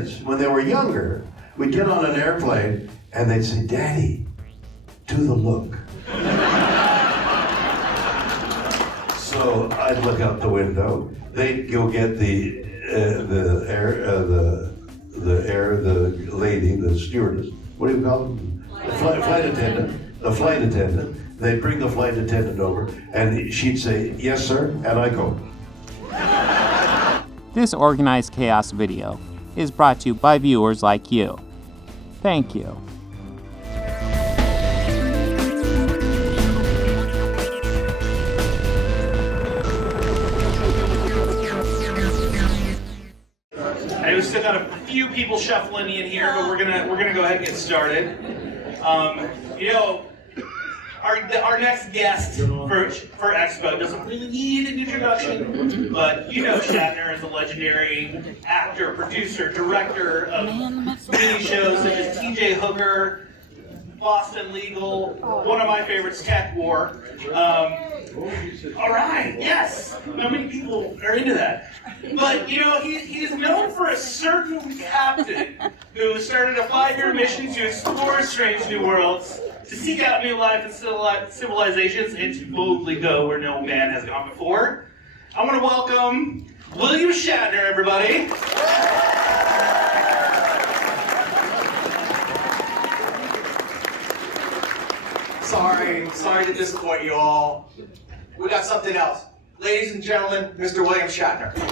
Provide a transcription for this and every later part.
kids, when they were younger, we'd get on an airplane and they'd say, "Daddy, do the look." So I'd look out the window. They'd go get the lady, the stewardess. What do you call them? The flight attendant. The flight attendant. They'd bring the flight attendant over, and she'd say, "Yes, sir," and I go. This Organized Chaos video is brought to you by viewers like you. Thank you. We've still got a few people shuffling in here, but we're gonna go ahead and get started. Our next guest for Expo doesn't really need an introduction, but you know Shatner is a legendary actor, producer, director of many shows such as T.J. Hooker, Boston Legal, one of my favorites, Tech War. All right, yes. Not many people are into that. But, he's known for a certain captain who started a 5-year mission to explore strange new worlds, to seek out new life and civilizations, and to boldly go where no man has gone before. I want to welcome William Shatner, everybody. Sorry to disappoint you all. We got something else. Ladies and gentlemen, Mr. William Shatner. Before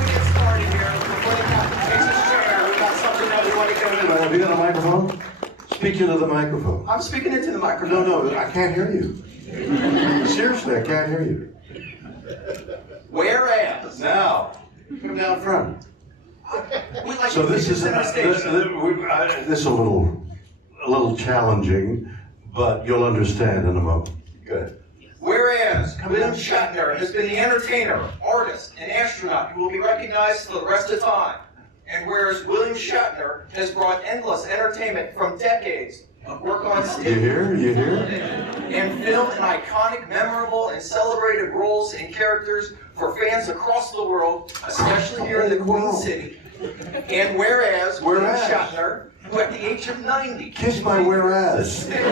we get started here, before the captain takes his chair, we got something that we want to go into. Have you got a microphone? Speak into the microphone. I'm speaking into the microphone. No, I can't hear you. Seriously, I can't hear you. Whereas. Now, come down front. Like so this is a little challenging, but you'll understand in a moment. Good. Whereas William Shatner has been the entertainer, artist, and astronaut who will be recognized for the rest of time, and whereas William Shatner has brought endless entertainment from decades of work on stage, You hear? and film and iconic, memorable, and celebrated roles and characters for fans across the world, especially here in the Queen City. And whereas William Shatner, who at the age of 90, Kiss my whereas. and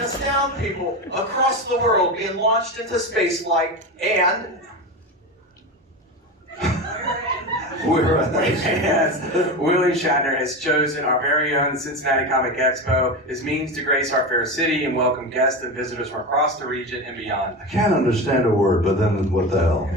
astound people across the world being launched into spaceflight, and Whereas William Shatner has chosen our very own Cincinnati Comic Expo as means to grace our fair city and welcome guests and visitors from across the region and beyond. I can't understand a word, but then what the hell?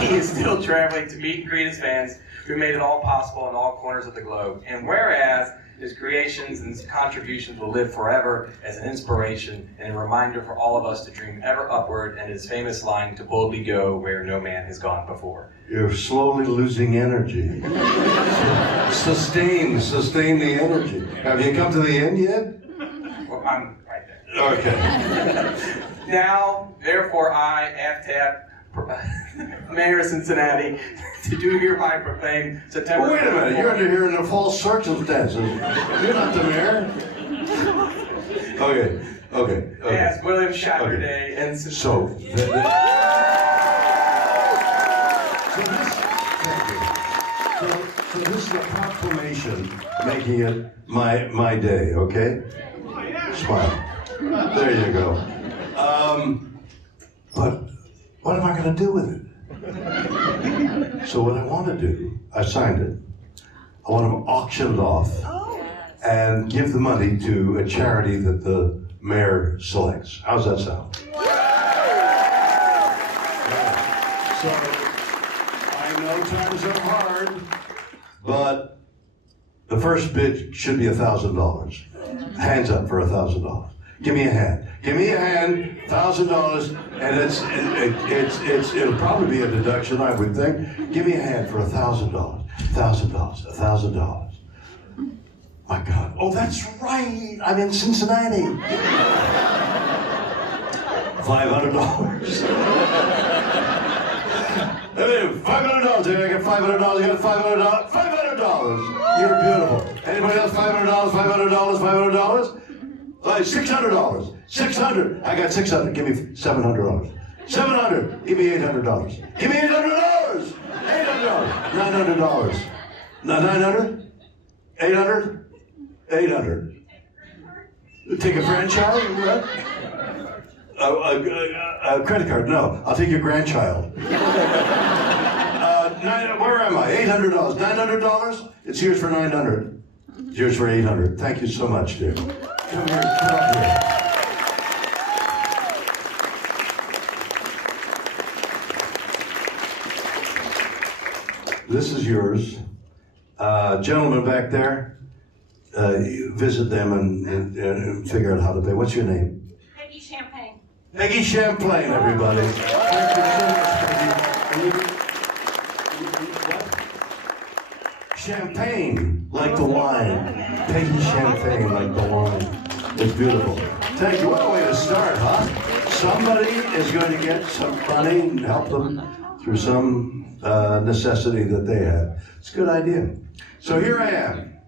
He is still traveling to meet and greet his fans who made it all possible in all corners of the globe. And whereas his creations and contributions will live forever as an inspiration and a reminder for all of us to dream ever upward, and his famous line, to boldly go where no man has gone before. You're slowly losing energy. Sustain the energy. Have you come to the end yet? Well, I'm right there. Okay. Now, therefore, I, FTAP, Mayor of Cincinnati, to do hereby proclaim September. Wait a minute, you're under here in the false circumstances. You're not the mayor. Okay. Yes, William Shatner Okay. Day and So this is a proclamation making it my day, okay? Smile. There you go. But what am I going to do with it? So what I want to do, I signed it. I want to auction it off and give the money to a charity that the mayor selects. How's that sound? So I know times are hard, but the first bid should be $1,000. Hands up for $1,000. Give me a hand. Give me a hand, $1,000, and it'll probably be a deduction, I would think. Give me a hand for $1,000. $1,000. My God. Oh, that's right. I'm in Cincinnati. $500. $500. I got $500. I got $500. $500. You're beautiful. Anybody else? $500. $500. $500. $600. 600. I got 600. Give me $700. 700. Give me $800. Give me $800. $800. $900. No, 900. 800. 800. Take a franchise? What? A credit card? No. I'll take your grandchild. Where am I? $800. $900? It's yours for $900. It's yours for $800. Thank you so much, dear. Come here. Come up here. This is yours. Gentleman back there, visit them and figure out how to pay. What's your name? Peggy Champagne. Peggy Champlain, everybody. Thank you so much, Peggy. What? Champagne, like the wine. Peggy Champagne, like the wine. It's beautiful. Thank you. What a way to start, huh? Somebody is going to get some money and help them through some necessity that they have. It's a good idea. So here I am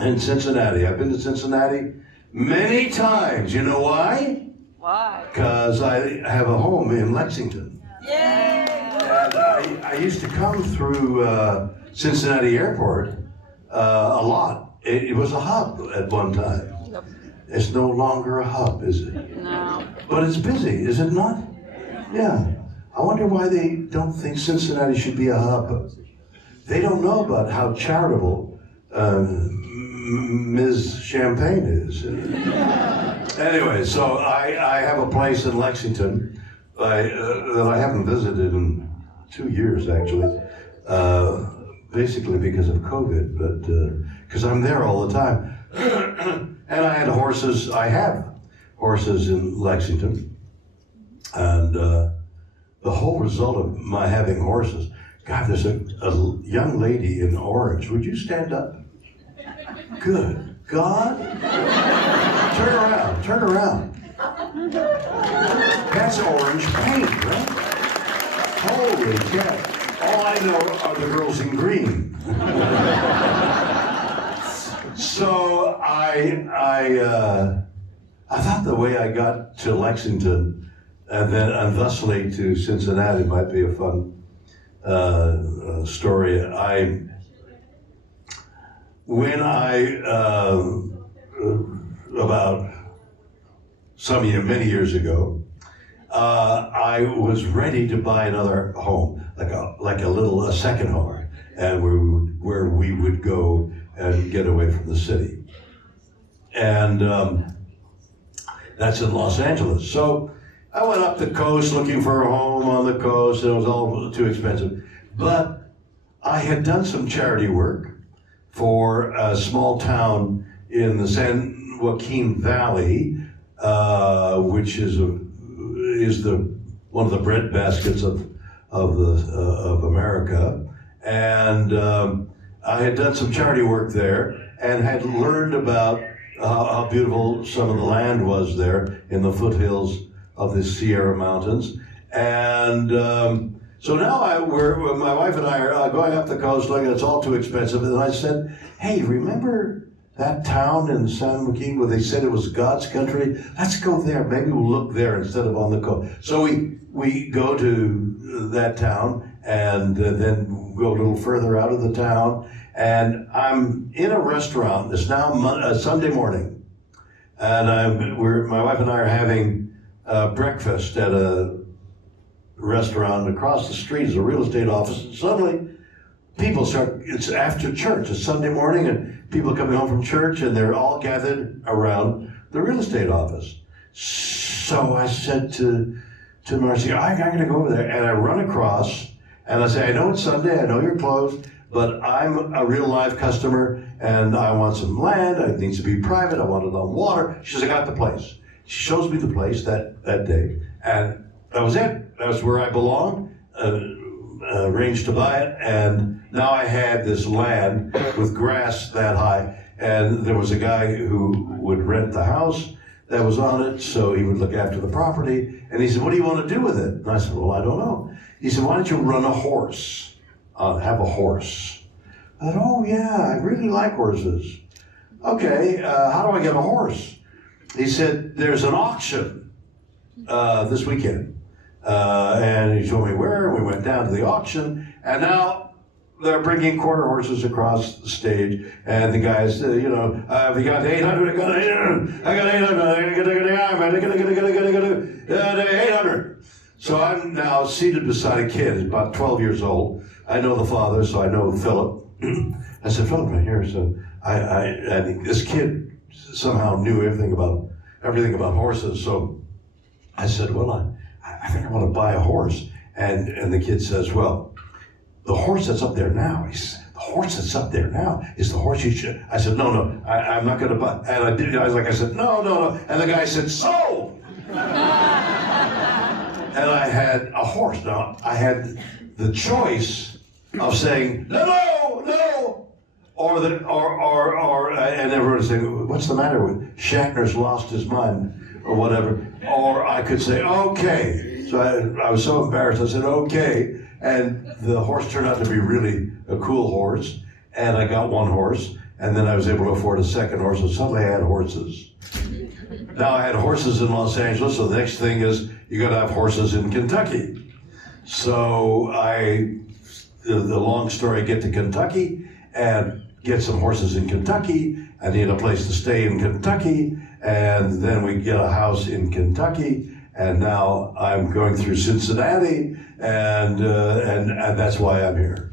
in Cincinnati. I've been to Cincinnati many times. You know why? Why? Because I have a home in Lexington. Yay! And I used to come through Cincinnati Airport a lot. It was a hub at one time. It's no longer a hub, is it? No. But it's busy, is it not? Yeah. I wonder why they don't think Cincinnati should be a hub. They don't know about how charitable Ms. Champagne is. Anyway, so I have a place in Lexington that I haven't visited in 2 years, actually. Basically because of COVID, but because I'm there all the time. And I had horses. I have horses in Lexington. And the whole result of my having horses, God, there's a young lady in orange. Would you stand up? Good God. Turn around, turn around. That's orange paint, right? Holy cow. All I know are the girls in green. So I thought the way I got to Lexington and thusly to Cincinnati might be a fun story. When about many years ago, I was ready to buy another home, like a second home, and where we would go and get away from the city. And that's in Los Angeles. So I went up the coast looking for a home on the coast, and it was all too expensive. But I had done some charity work for a small town in the San Joaquin Valley, which is one of the bread baskets of America, and I had done some charity work there and had learned about how beautiful some of the land was there in the foothills of the Sierra Mountains, and so now my wife and I are going up the coast, looking. It's all too expensive, and I said, "Hey, remember that town in San Joaquin where they said it was God's country? Let's go there. Maybe we'll look there instead of on the coast." So we go to that town and then go a little further out of the town, and I'm in a restaurant. It's now Sunday morning, and my wife and I are having breakfast at a restaurant. Across the street is a real estate office, and suddenly people it's after church. It's Sunday morning, and people coming home from church, and they're all gathered around the real estate office. So I said to Marcy, I'm going to go over there, and I run across, and I say, I know it's Sunday, I know you're closed, but I'm a real live customer, and I want some land, it needs to be private, I want it on water. She says, I got the place. She shows me the place that day, and that was it. That was where I belonged, arranged to buy it, and now I had this land with grass that high, and there was a guy who would rent the house that was on it, so he would look after the property, and he said, what do you want to do with it? And I said, well, I don't know. He said, why don't you run a horse? Have a horse. I said, oh yeah, I really like horses. Okay, how do I get a horse? he said, there's an auction this weekend. And he told me where, and we went down to the auction, and now they're bringing quarter horses across the stage, and the guys, we got 800, I got 800, I got 800. So I'm now seated beside a kid, he's about 12 years old. I know the father, so I know Philip. I said, Philip, right here. So and this kid somehow knew everything about horses. So I said, well, I think I want to buy a horse. And the kid says, well, the horse that's up there now, the horse that's up there now is the horse you should. I said, no, I'm not going to buy. And I did. I said, no. And the guy said, sold. And I had a horse. Now I had the choice of saying no, or and everyone would say, what's the matter with Shatner's lost his mind or whatever, or I could say okay. So I was so embarrassed. I said okay, and the horse turned out to be really a cool horse, and I got one horse, and then I was able to afford a second horse, and suddenly I had horses. Now I had horses in Los Angeles, so the next thing is you got to have horses in Kentucky. So the long story, I get to Kentucky and get some horses in Kentucky. I need a place to stay in Kentucky, and then we get a house in Kentucky. And now I'm going through Cincinnati, and that's why I'm here.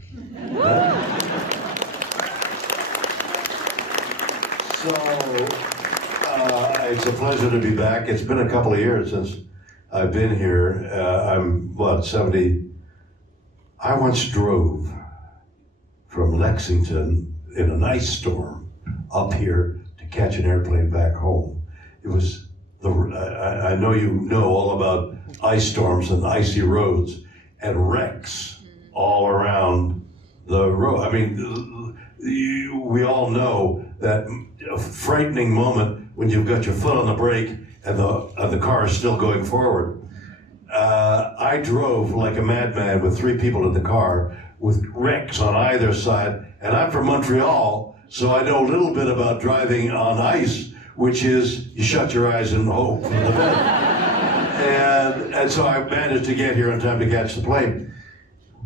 It's a pleasure to be back. It's been a couple of years since I've been here. I'm, 70? I once drove from Lexington in an ice storm up here to catch an airplane back home. It was, I know you know all about ice storms and icy roads and wrecks all around the road. I mean, we all know that frightening moment when you've got your foot on the brake and the car is still going forward. I drove like a madman with 3 people in the car with wrecks on either side, and I'm from Montreal, so I know a little bit about driving on ice, which is you shut your eyes and hope for the best. And so I managed to get here in time to catch the plane.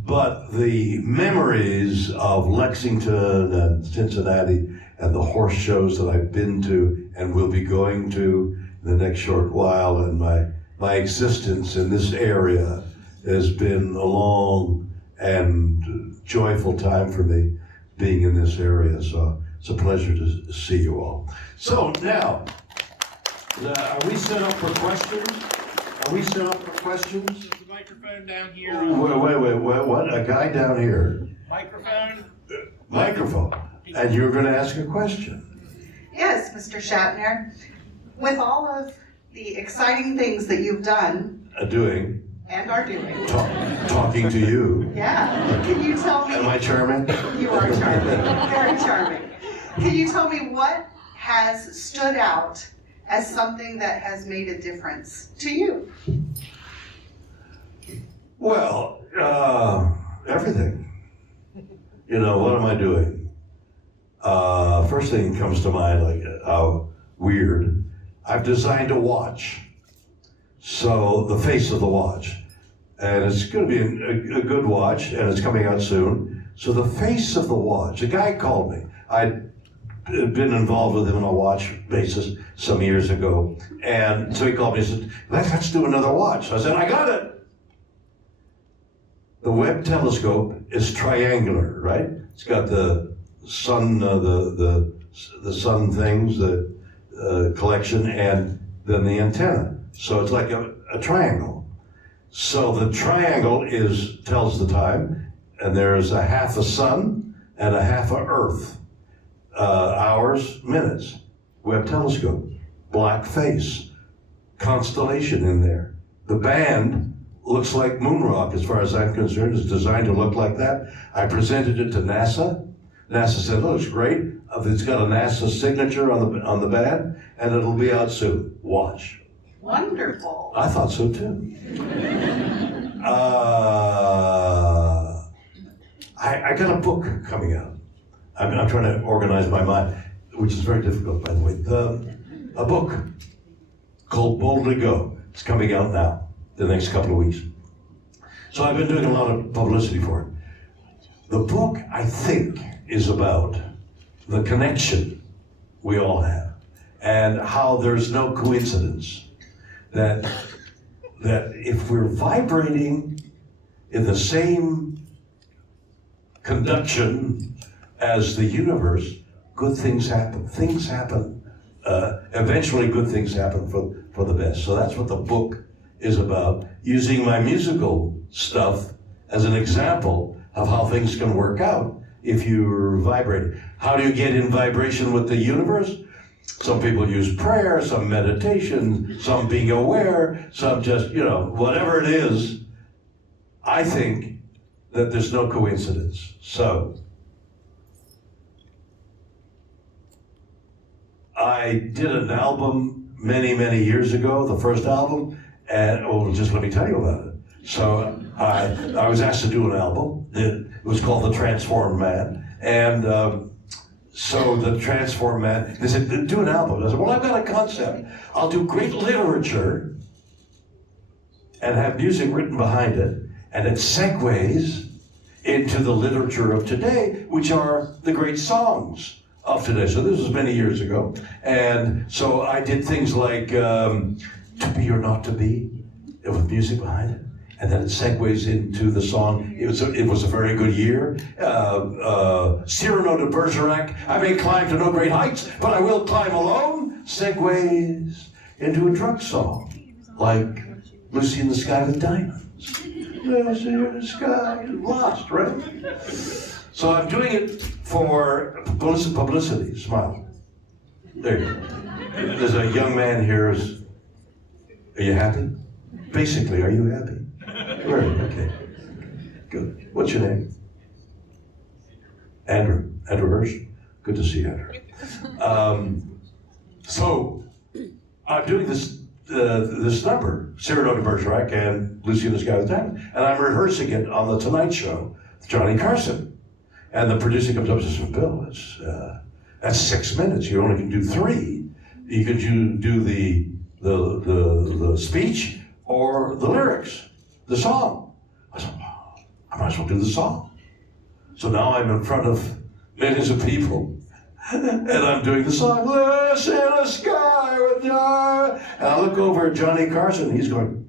But the memories of Lexington and Cincinnati and the horse shows that I've been to and will be going to in the next short while, and my existence in this area has been a long and joyful time for me being in this area. So it's a pleasure to see you all. So now, are we set up for questions? There's a microphone down here. Wait, what? A guy down here? Microphone. And you're going to ask a question? Yes, Mr. Shatner. With all of the exciting things that you've done Doing? and are doing. Talking to you. Yeah. Can you tell me? Am I charming? You are charming. Very charming. Can you tell me what has stood out as something that has made a difference to you? Well, everything. What am I doing? First thing that comes to mind, like how weird. I've designed a watch. So the face of the watch. And it's going to be a good watch, and it's coming out soon. So the face of the watch, a guy called me. I'd been involved with him on a watch basis some years ago. And so he called me and said, let's do another watch. So I said, I got it. The Webb telescope is triangular, right? It's got the sun, the sun things, the collection, and then the antenna. So it's like a triangle. So the triangle tells the time, and there's a half a sun and a half a earth. Hours, minutes. Webb telescope, black face, constellation in there. The band looks like moon rock as far as I'm concerned. It's designed to look like that. I presented it to NASA. NASA said, oh, it's great. It's got a NASA signature on the band, and it'll be out soon. Watch. Wonderful. I thought so too. I got a book coming out. I'm trying to organize my mind, which is very difficult, by the way. A book called Boldly Go. It's coming out now, the next couple of weeks. So I've been doing a lot of publicity for it. The book, I think, is about the connection we all have and how there's no coincidence that if we're vibrating in the same conduction as the universe, good things happen. Things happen. Eventually good things happen for the best. So that's what the book is about, using my musical stuff as an example of how things can work out if you're vibrating. How do you get in vibration with the universe? Some people use prayer, some meditation, some being aware, some just, whatever it is. I think that there's no coincidence. So, I did an album many, many years ago, the first album, and just let me tell you about it. So I was asked to do an album. It was called The Transformed Man. And so The Transformed Man, they said, do an album. I said, well, I've got a concept. I'll do great literature and have music written behind it, and it segues into the literature of today, which are the great songs of today. So this was many years ago. And so I did things like To Be or Not to Be, with music behind it. And then it segues into the song. It was a very good year. Cyrano de Bergerac, I may climb to no great heights, but I will climb alone, segues into a drug song, like Lucy in the Sky with Diamonds. Lucy in the Sky, lost, right? So I'm doing it for publicity. Smile. There you go. There's a young man here. Are you happy? Basically, are you happy? Very, okay. Good. What's your name? Andrew. Andrew Hirsch? Good to see you, Andrew. So, I'm doing this number, Cyrano de Bergerac and Lucy in the Sky with Diamonds, and I'm rehearsing it on The Tonight Show with Johnny Carson. And the producer comes up and says, Bill, that's 6 minutes. You only can do 3. You can do the speech or the lyrics, the song. I said, I might as well do the song. So now I'm in front of millions of people, and I'm doing the song, Lucy in the Sky with Diamonds. And I look over at Johnny Carson, and he's going,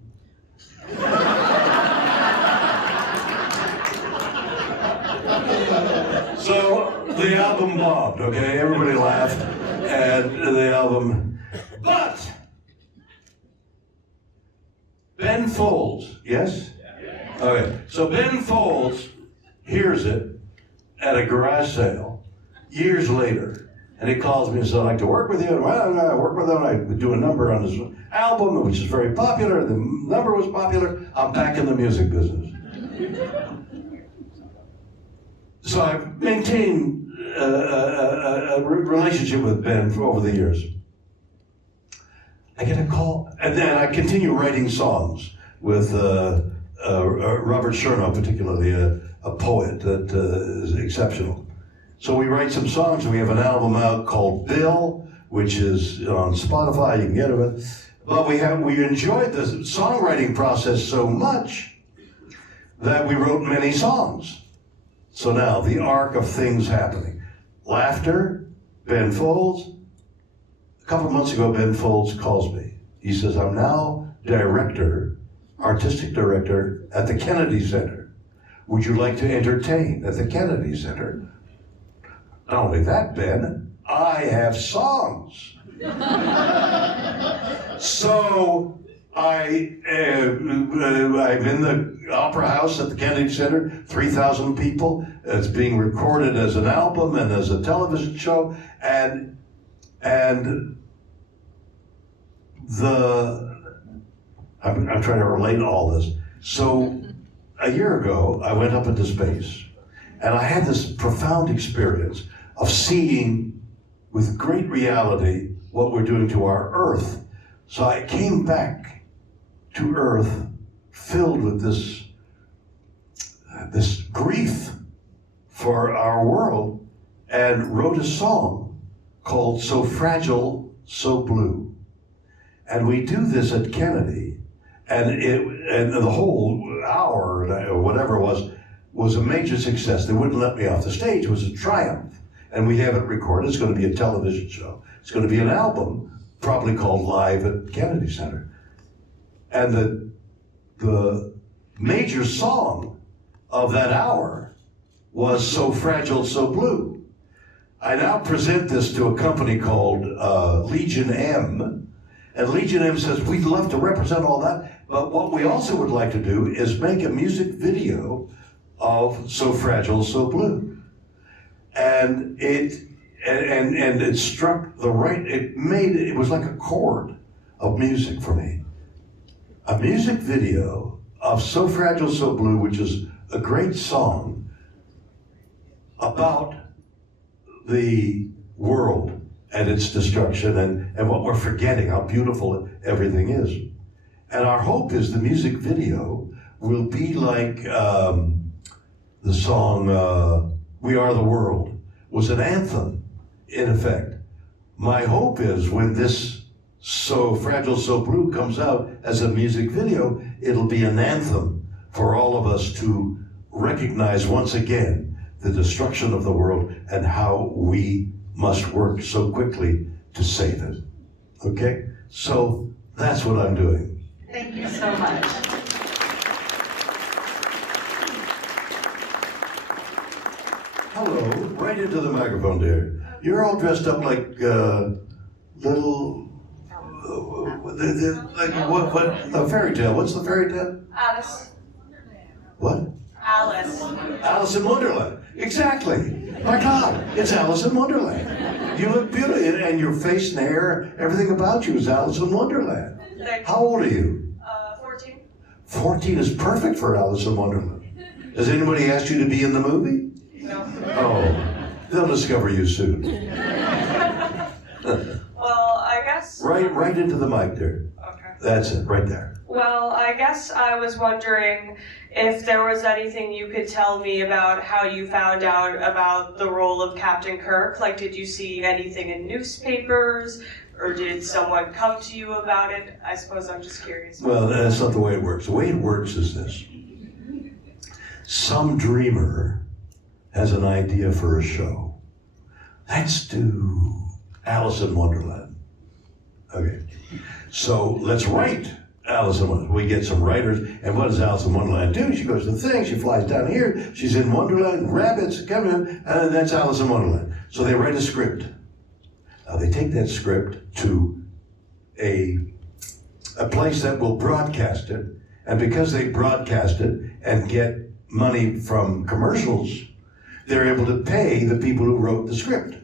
So the album bombed, okay? Everybody laughed, and the album, but Ben Folds, yes? Okay, so Ben Folds hears it at a garage sale years later, and he calls me and says, I'd like to work with you. And I work with him, I do a number on his album, which is very popular. The number was popular. I'm back in the music business. So I've maintained a relationship with Ben for over the years. I get a call, and then I continue writing songs with Robert Setlock, particularly a poet that is exceptional. So we write some songs, and we have an album out called Bill, which is on Spotify. You can get it. But we enjoyed the songwriting process so much that we wrote many songs. So now, the arc of things happening. Laughter, Ben Folds. A couple of months ago, Ben Folds calls me. He says, I'm now artistic director at the Kennedy Center. Would you like to entertain at the Kennedy Center? Not only that, Ben, I have songs. So I'm in the Opera House at the Kennedy Center, 3,000 people. It's being recorded as an album and as a television show, and I'm trying to relate all this. So a year ago, I went up into space, and I had this profound experience of seeing with great reality what we're doing to our Earth. So I came back to Earth filled with this grief for our world, and wrote a song called So Fragile, So Blue. And we do this at Kennedy, and the whole hour or whatever it was a major success. They wouldn't let me off the stage. It was a triumph. And we have it recorded. It's going to be a television show. It's going to be an album, probably called Live at Kennedy Center. And the major song of that hour was So Fragile, So Blue. I now present this to a company called Legion M, and Legion M says, we'd love to represent all that, but what we also would like to do is make a music video of So Fragile, So Blue. And it struck the right, it was like a chord of music for me. A music video of So Fragile, So Blue, which is a great song about the world and its destruction and what we're forgetting, how beautiful everything is. And our hope is the music video will be like the song We Are the World was an anthem, in effect. My hope is when this So Fragile, So Blue comes out as a music video, it'll be an anthem for all of us to recognize once again the destruction of the world and how we must work so quickly to save it. Okay? So that's what I'm doing. Thank you so much. Hello, right into the microphone, dear. You're all dressed up like little, like what? A fairy tale. What's the fairy tale? Alice. What? Alice. Alice in Wonderland. Exactly. My God, it's Alice in Wonderland. You look beautiful, and your face and hair, everything about you is Alice in Wonderland. How old are you? 14. 14 is perfect for Alice in Wonderland. Has anybody asked you to be in the movie? No. Oh, they'll discover you soon. Well, I guess. Right into the mic there. Okay. That's it, right there. Well, I guess I was wondering if there was anything you could tell me about how you found out about the role of Captain Kirk. Like, did you see anything in newspapers, or did someone come to you about it? I suppose I'm just curious. Well, that's not the way it works. The way it works is this. Some dreamer has an idea for a show. Let's do Alice in Wonderland. Okay. So let's write Alice in Wonderland. We get some writers, and what does Alice in Wonderland do? She goes to the thing, she flies down here, she's in Wonderland, rabbits come in, and that's Alice in Wonderland. So they write a script. Now they take that script to a place that will broadcast it, and because they broadcast it and get money from commercials, they're able to pay the people who wrote the script.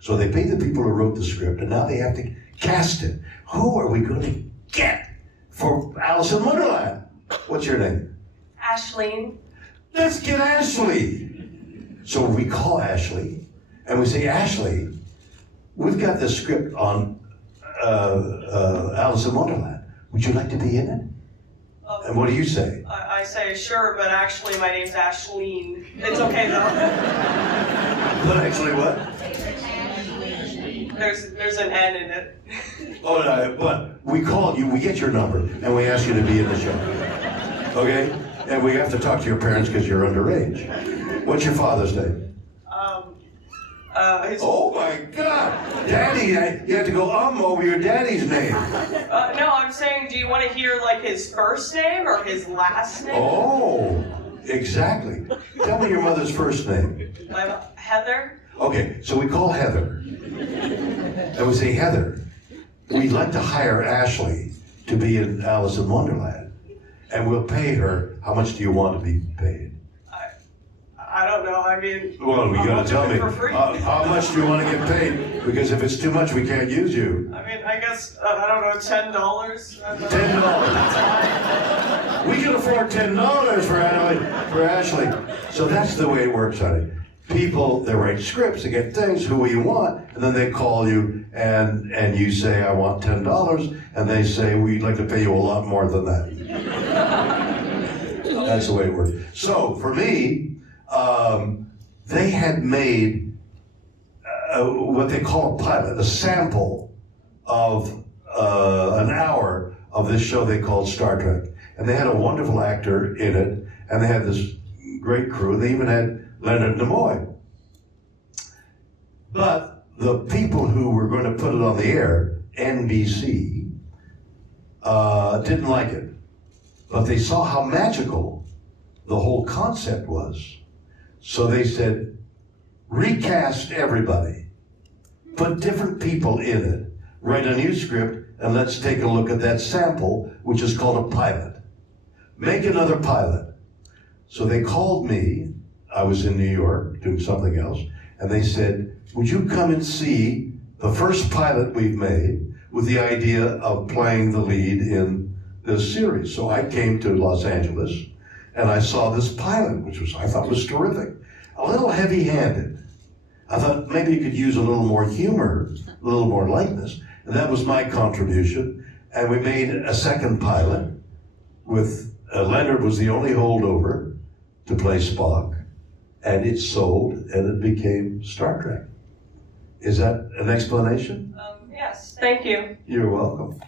So they pay the people who wrote the script, and now they have to cast it. Who are we going to get for Alice in Wonderland? What's your name? Ashleen. Let's get Ashley. So we call Ashley, and we say, Ashley, we've got the script on Alice in Wonderland. Would you like to be in it? And what do you say? I say sure, but actually my name's Ashleen. It's okay though. But actually what? There's an N in it. Oh, no, but we call you, we get your number, and we ask you to be in the show. Okay? And we have to talk to your parents because you're underage. What's your father's name? Oh my God! Daddy, you have to go over your daddy's name. No, I'm saying, do you want to hear like his first name or his last name? Oh, exactly. Tell me your mother's first name. Heather. Okay, so we call Heather. And we say, Heather, we'd like to hire Ashley to be in Alice in Wonderland. And we'll pay her. How much do you want to be paid? I don't know. I mean, Well, you gotta tell me. for free. How much do you want to get paid? Because if it's too much, we can't use you. I mean, I guess I don't know, $10. $10. We can afford $10 for Ashley. So that's the way it works, honey. People, they write scripts, they get things, who you want, and then they call you and you say, I want $10, and they say, we'd like to pay you a lot more than that. That's the way it works. So for me, they had made what they call a pilot, a sample of an hour of this show they called Star Trek. And they had a wonderful actor in it, and they had this great crew. They even had Leonard Nimoy. But the people who were going to put it on the air, NBC, didn't like it. But they saw how magical the whole concept was. So they said, recast everybody. Put different people in it. Write a new script, and let's take a look at that sample, which is called a pilot. Make another pilot. So they called me. I was in New York doing something else, and they said, would you come and see the first pilot we've made with the idea of playing the lead in this series? So I came to Los Angeles, and I saw this pilot, which I thought was terrific. A little heavy-handed. I thought maybe you could use a little more humor, a little more lightness, and that was my contribution. And we made a second pilot with Leonard was the only holdover to play Spock, and it sold, and it became Star Trek. Is that an explanation? Yes, thank you. You're welcome.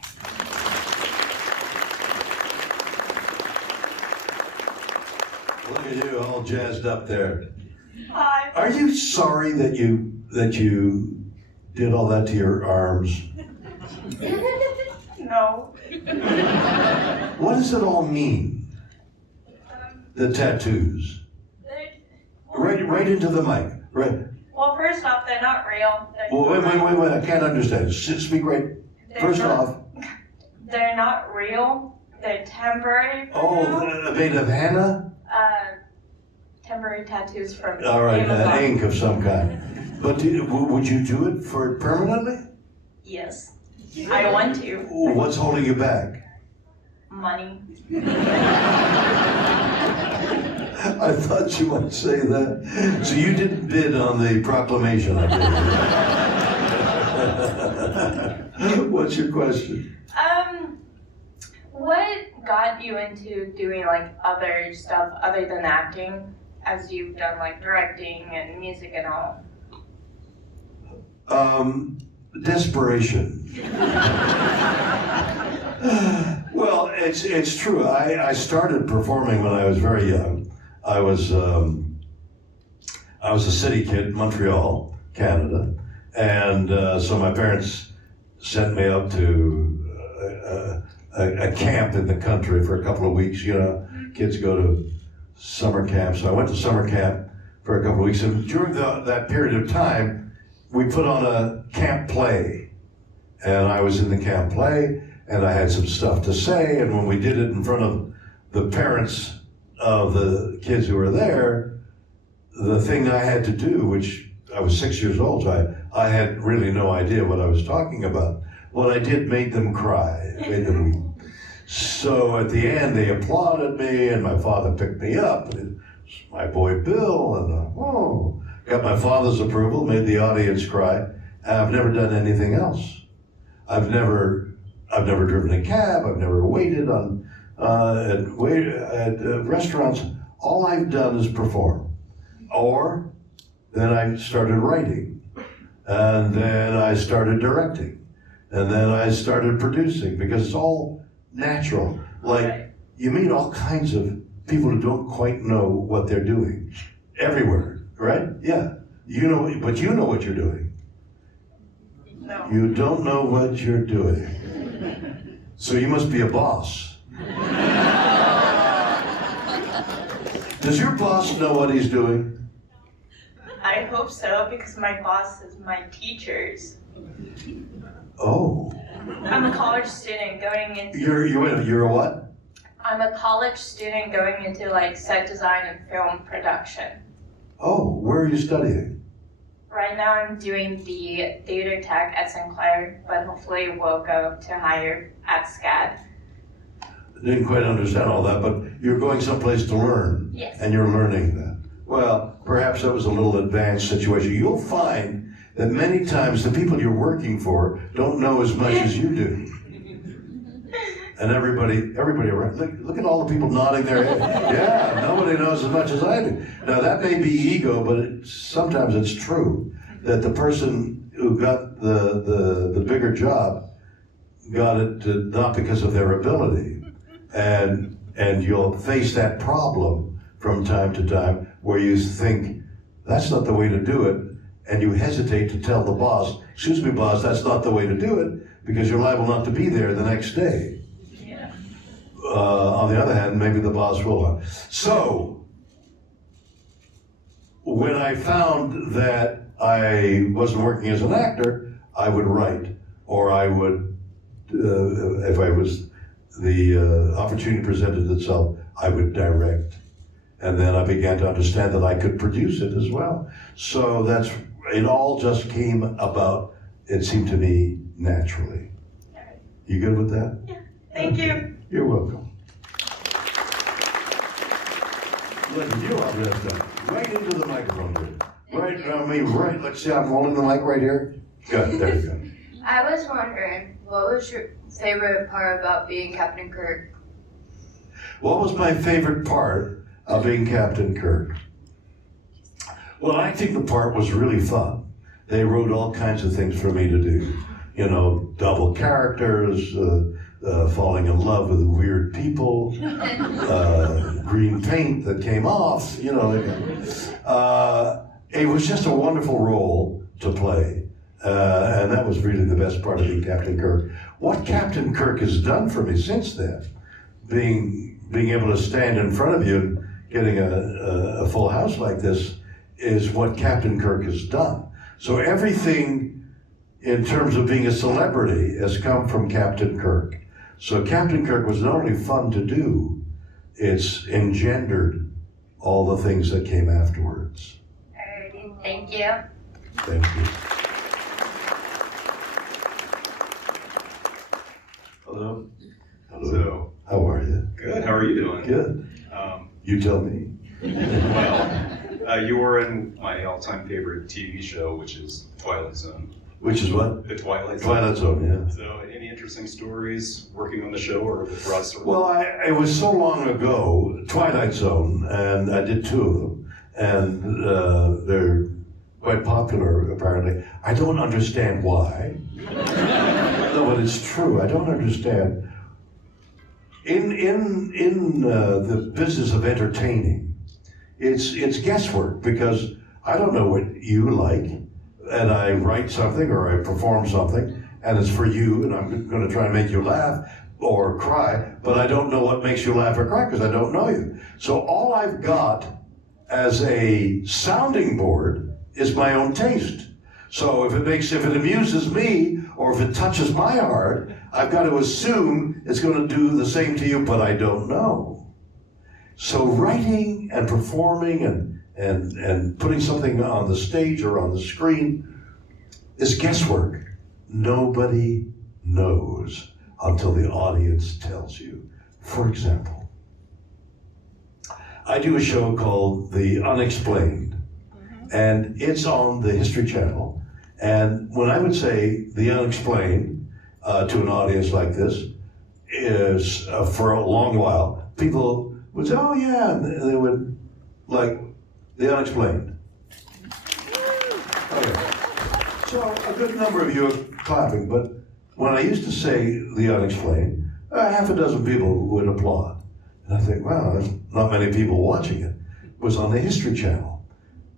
Look at you, all jazzed up there. Hi. Are you sorry that you did all that to your arms? No. What does it all mean? The tattoos. Right into the mic. Right. Well, first off, they're not real. Well, wait. I can't understand. Speak right. First off. They're not real. They're temporary. Oh, made of henna? Temporary tattoos from All right, Amazon. ink of some kind. But would you do it for permanently? Yes. I want to. What's holding you back? Money. I thought you might say that. So you didn't bid on the proclamation, I believe. What's your question? What got you into doing like other stuff other than acting, as you've done like directing and music and all? Desperation. Well, it's true. I started performing when I was very young. I was a city kid, Montreal, Canada, and so my parents sent me up to a camp in the country for a couple of weeks. You know, kids go to summer camp. So I went to summer camp for a couple of weeks, and during that period of time, we put on a camp play, and I was in the camp play, and I had some stuff to say, and when we did it in front of the parents of the kids who were there, the thing I had to do, which I was 6 years old, so I had really no idea what I was talking about. What I did made them cry, made them weep. So at the end, they applauded me, and my father picked me up, and my boy Bill, and got my father's approval, made the audience cry. And I've never done anything else. I've never driven a cab. I've never waited at restaurants. All I've done is perform. Or then I started writing, and then I started directing, and then I started producing, because it's all natural. Like, you meet all kinds of people who don't quite know what they're doing everywhere, right? Yeah, you know, but you know what you're doing. No. You don't know what you're doing. So you must be a boss. Does your boss know what he's doing? I hope so, because my boss is my teachers. Oh. I'm a college student going into... You're a what? I'm a college student going into like set design and film production. Oh, where are you studying? Right now I'm doing the theater tech at Sinclair, but hopefully we'll go to higher at SCAD. Didn't quite understand all that, but you're going someplace to learn. Yes. And you're learning that. Well, perhaps that was a little advanced situation. You'll find that many times the people you're working for don't know as much as you do. And everybody around, look at all the people nodding their head. Yeah, nobody knows as much as I do. Now that may be ego, but sometimes it's true that the person who got the bigger job got it not because of their ability. And you'll face that problem from time to time where you think, that's not the way to do it, and you hesitate to tell the boss, excuse me, boss, that's not the way to do it, because you're liable not to be there the next day. Yeah. On the other hand, maybe the boss will. So, when I found that I wasn't working as an actor, I would write, or I would, if I was, the opportunity presented itself, I would direct. And then I began to understand that I could produce it as well. So it all just came about, it seemed to me, naturally. You good with that? Yeah. Thank you. You're welcome. Look at you on this stuff. Right into the microphone, dude. Right, let's see, I'm holding the mic right here. Good, there you go. I was wondering, what was your favorite part about being Captain Kirk? What was my favorite part of being Captain Kirk? Well, I think the part was really fun. They wrote all kinds of things for me to do. You know, double characters, falling in love with weird people, green paint that came off, you know. It was just a wonderful role to play. And that was really the best part of being Captain Kirk. What Captain Kirk has done for me since then, being able to stand in front of you and getting a full house like this, is what Captain Kirk has done. So everything in terms of being a celebrity has come from Captain Kirk. So Captain Kirk was not only fun to do, it's engendered all the things that came afterwards. Alrighty, thank you. Thank you. Hello. Hello. So, How are you? good. How are you doing? Good. You tell me. Well, you were in my all-time favorite TV show, which is Twilight Zone. Which is what? The Twilight Zone. Twilight Zone, yeah. So, any interesting stories working on the show or with Russ? Or Well, it was so long ago, Twilight Zone, and I did 2 of them, and they're quite popular, apparently. I don't understand why. No, but it's true. I don't understand. In the business of entertaining, it's guesswork, because I don't know what you like, and I write something or I perform something, and it's for you, and I'm going to try and make you laugh or cry, but I don't know what makes you laugh or cry because I don't know you. So all I've got as a sounding board is my own taste. So if it amuses me or if it touches my heart, I've got to assume it's going to do the same to you, but I don't know. So writing and performing and putting something on the stage or on the screen is guesswork. Nobody knows until the audience tells you. For example, I do a show called The Unexplained, and it's on the History Channel. And when I would say The Unexplained to an audience like this, is for a long while, people would say, oh yeah, and they would like The Unexplained. Okay. So a good number of you are clapping, but when I used to say The Unexplained, half a dozen people would applaud. And I think, wow, there's not many people watching it. It was on the History Channel.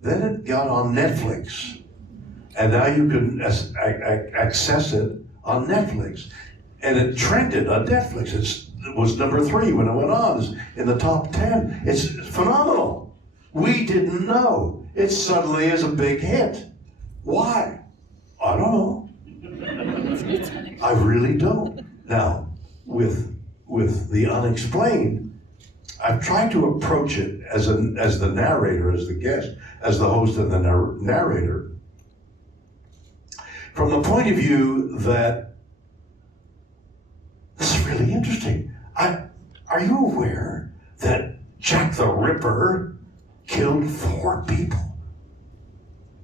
Then it got on Netflix. And now you can access it on Netflix. And it trended on Netflix. It was number 3 when it went on. It's in the top 10. It's phenomenal. We didn't know. It suddenly is a big hit. Why? I don't know. I really don't. Now, with The Unexplained, I've tried to approach it as the narrator, as the guest, as the host and the narrator, from the point of view that this is really interesting. Are you aware that Jack the Ripper killed 4 people?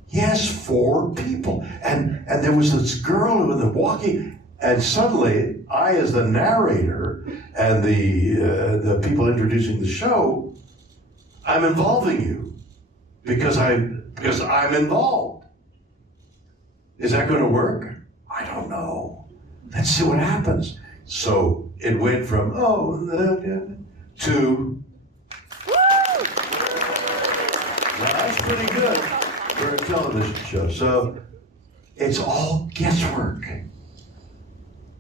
Yes, 4 people. And there was this girl who was walking, and suddenly I, as the narrator and the people introducing the show, I'm involving you because I'm involved. Is that going to work? I don't know. let's see what happens. So it went from, to, that's pretty good for a television show. So it's all guesswork.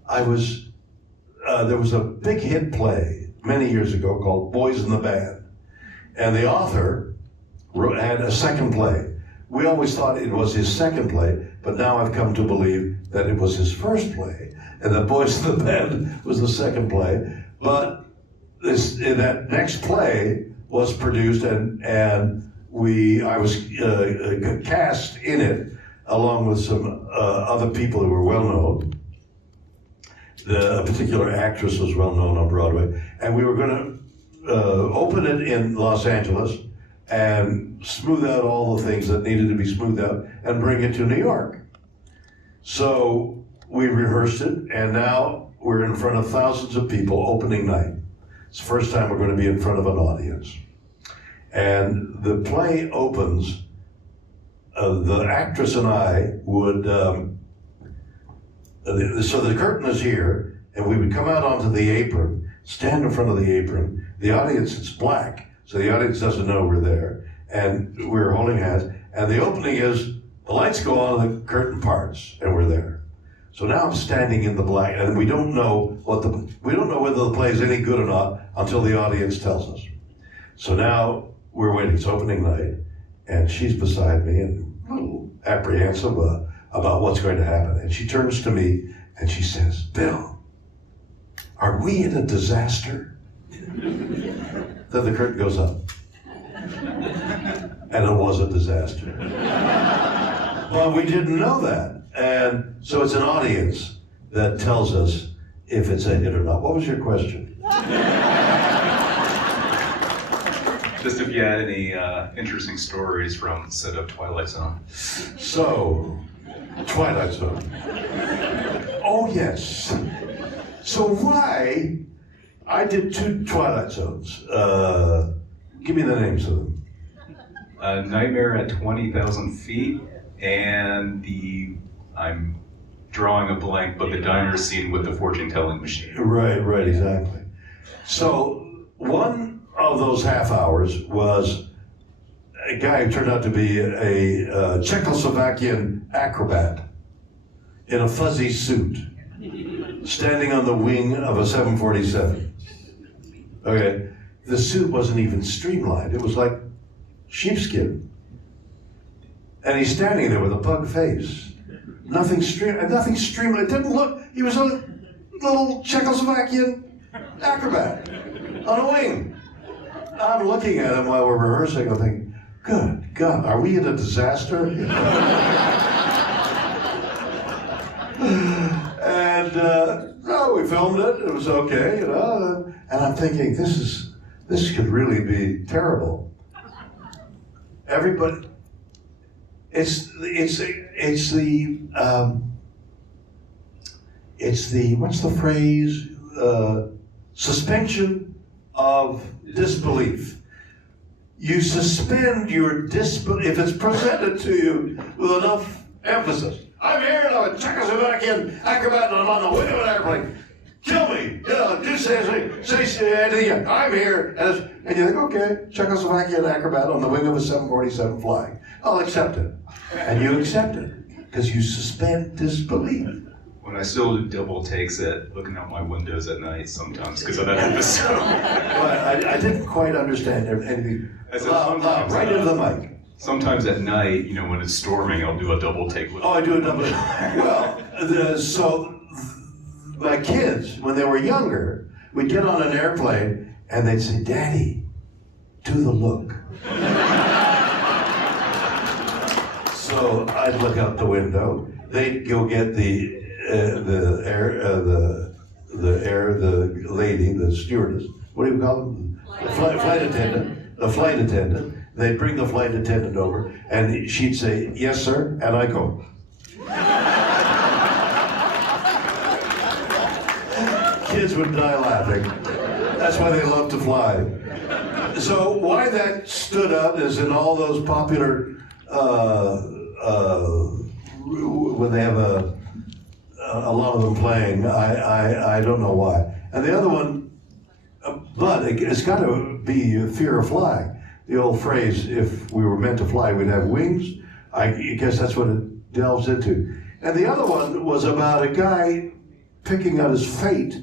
There was a big hit play many years ago called Boys in the Band. And the author had a second play. We always thought it was his second play, but now I've come to believe that it was his first play, and that Boys in the Band was the second play. But that next play was produced, and I was cast in it along with some other people who were well known. A particular actress was well known on Broadway, and we were going to open it in Los Angeles and smooth out all the things that needed to be smoothed out and bring it to New York. So we rehearsed it, and now we're in front of thousands of people opening night. It's the first time we're going to be in front of an audience. And the play opens, the actress and I would, so the curtain is here, and we would come out onto the apron, stand in front of the apron. The audience, it's black, so the audience doesn't know we're there. And we're holding hands, and the opening is, the lights go on and the curtain parts, and we're there. So now I'm standing in the black, and we don't know whether the play is any good or not until the audience tells us. So now we're waiting, it's opening night, and she's beside me and a little apprehensive about what's going to happen. And she turns to me and she says, "Bill, are we in a disaster?" Then the curtain goes up. And it was a disaster. But we didn't know that. And so it's an audience that tells us if it's a hit or not. What was your question? Just if you had any interesting stories from the set of Twilight Zone. So, Twilight Zone. Oh, yes. So why? I did 2 Twilight Zones. Give me the names of them. Nightmare at 20,000 feet, and I'm drawing a blank, but the diner scene with the fortune-telling machine. Right, exactly. So one of those half hours was a guy who turned out to be a Czechoslovakian acrobat in a fuzzy suit, standing on the wing of a 747. Okay, the suit wasn't even streamlined. It was like sheepskin. And he's standing there with a pug face. Nothing streamlined. It didn't look, he was a little Czechoslovakian acrobat on a wing. I'm looking at him while we're rehearsing. I'm thinking, good God, are we in a disaster? And no, we filmed it. It was okay, you know. And I'm thinking, this could really be terrible. Everybody, it's the what's the phrase? Suspension of disbelief. You suspend your disbelief if it's presented to you with enough emphasis. I'm here and I'm a Czechoslovakian acrobat and I'm on the wing of an airplane. Kill me! Just say anything. I'm here. And you think, okay, Czechoslovakian acrobat on the wing of a 747 flying. I'll accept it. And you accept it because you suspend disbelief. When I still do double takes at looking out my windows at night sometimes because of that episode. Well, I didn't quite understand anything. Loud, right into the mic. Sometimes at night, you know, when it's storming, I'll do a double take. Oh, I do a double take. Well, so my kids, when they were younger, would get on an airplane and they'd say, "Daddy, do the look." So I'd look out the window. They'd go get the lady, the stewardess. What do you call them? The flight attendant. The flight attendant. They'd bring the flight attendant over, and she'd say, "Yes, sir," and I go. Kids would die laughing. That's why they love to fly. So why that stood out is in all those popular, when they have a a lot of them playing. I don't know why. And the other one, but it's got to be fear of flying. The old phrase, if we were meant to fly, we'd have wings. I guess that's what it delves into. And the other one was about a guy picking out his fate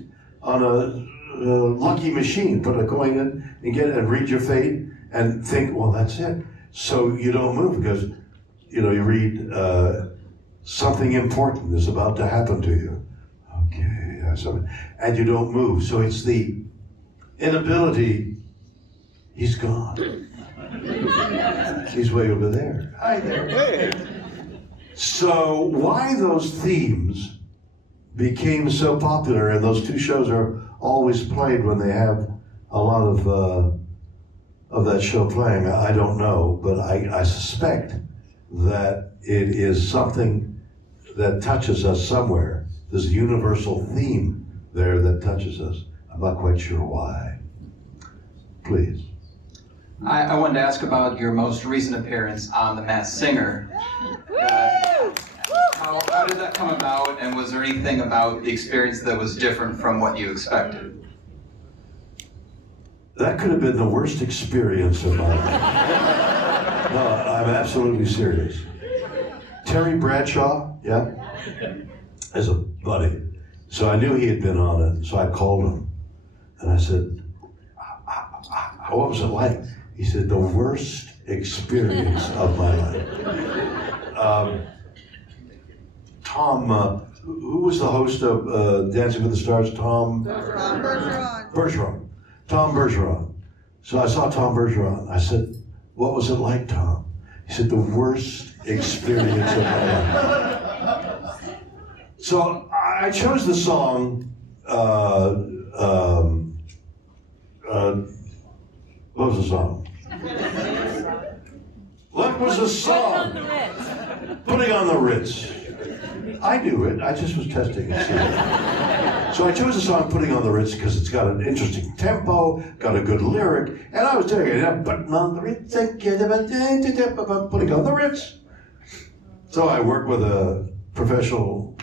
on a lucky machine. Put a coin in and get it and read your fate and think, well, that's it. So you don't move because, you read something important is about to happen to you. Okay, and you don't move. So it's the inability, he's gone. He's way over there. Hi there. Hey. So why those themes became so popular, and those two shows are always played when they have a lot of that show playing, I don't know, but I suspect that it is something that touches us somewhere. There's a universal theme there that touches us. I'm not quite sure why. Please. I wanted to ask about your most recent appearance on The Masked Singer. How did that come about, and was there anything about the experience that was different from what you expected? That could have been the worst experience of my life. No, I'm absolutely serious. Terry Bradshaw, yeah, as a buddy. So I knew he had been on it, so I called him. And I said, what was it like? He said, the worst experience of my life. Tom, who was the host of Dancing with the Stars? Tom? Bergeron. Tom Bergeron. So I saw Tom Bergeron. I said, what was it like, Tom? He said, the worst experience of my life. So I chose the song, what was the song? What was the song? Putting on the Ritz. I knew it. I just was testing it. So I chose the song Putting on the Ritz because it's got an interesting tempo, got a good lyric, and I was doing it. Putting on the Ritz, putting on the Ritz. So I worked with a professional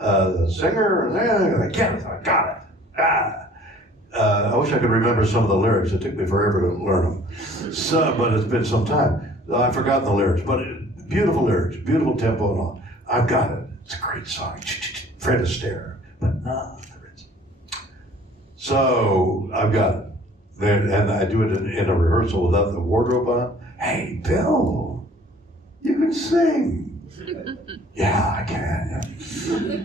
singer. I got it. I wish I could remember some of the lyrics. It took me forever to learn them. So, but it's been some time. I've forgotten the lyrics, but beautiful lyrics, beautiful tempo and all. I've got it. It's a great song. Fred Astaire, but not the Ritz. So I've got it. And I do it in a rehearsal without the wardrobe on. Hey, Bill, you can sing. Yeah, I can. Yeah.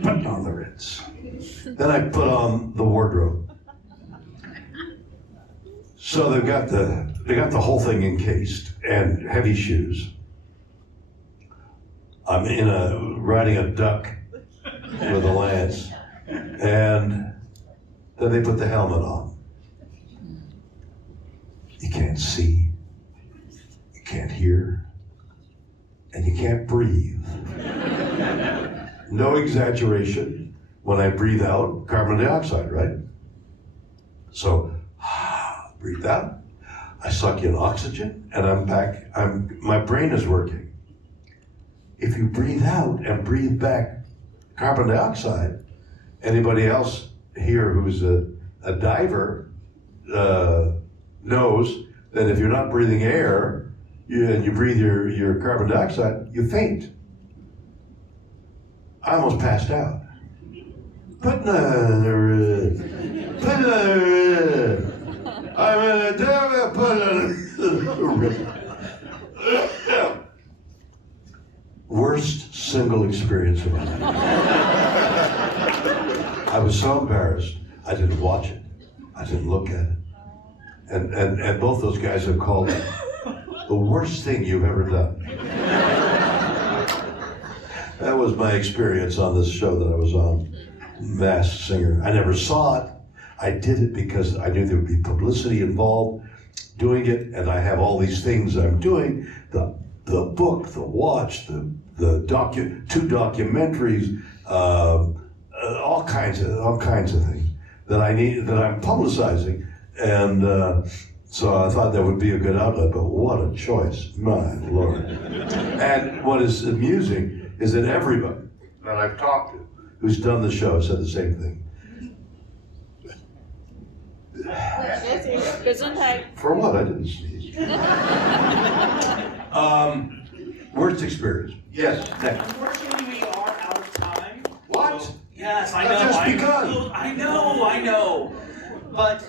Putting on the Ritz. Then I put on the wardrobe. So they got the whole thing encased and heavy shoes. I'm riding a duck with a lance, and then they put the helmet on. You can't see, you can't hear, and you can't breathe. No exaggeration. When I breathe out, carbon dioxide, right? So, breathe out, I suck in oxygen, and I'm back. My brain is working. If you breathe out and breathe back carbon dioxide, anybody else here who's a diver knows that if you're not breathing air and you breathe your carbon dioxide, you faint. I almost passed out. I'm in a devil, put worst single experience of my life. I was so embarrassed, I didn't watch it. I didn't look at it. And both those guys have called it the worst thing you've ever done. That was my experience on this show that I was on, Masked Singer. I never saw it. I did it because I knew there would be publicity involved doing it, and I have all these things I'm doing, the book, the watch, the two documentaries, all kinds of things that I'm publicizing, and so I thought that would be a good outlet, but what a choice, my Lord. And what is amusing is that everybody that I've talked to who's done the show said the same thing. For what? I didn't sneeze. Worst experience. Yes, next. Unfortunately, we are out of time. What? So, yes, I know. That's just begun. I know. But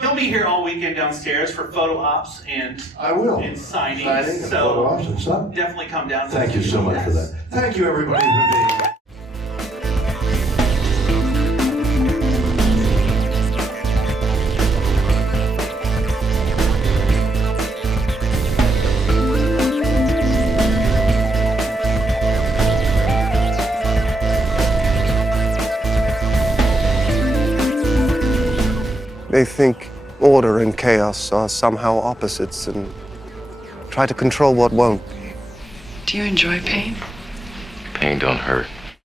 he'll be here all weekend downstairs for photo ops and I will. and signings. Signing and So photo ops and stuff. definitely come down. Thank you so much for that. Thank you, everybody, for being here. They think order and chaos are somehow opposites and try to control what won't be. Do you enjoy pain? Pain don't hurt.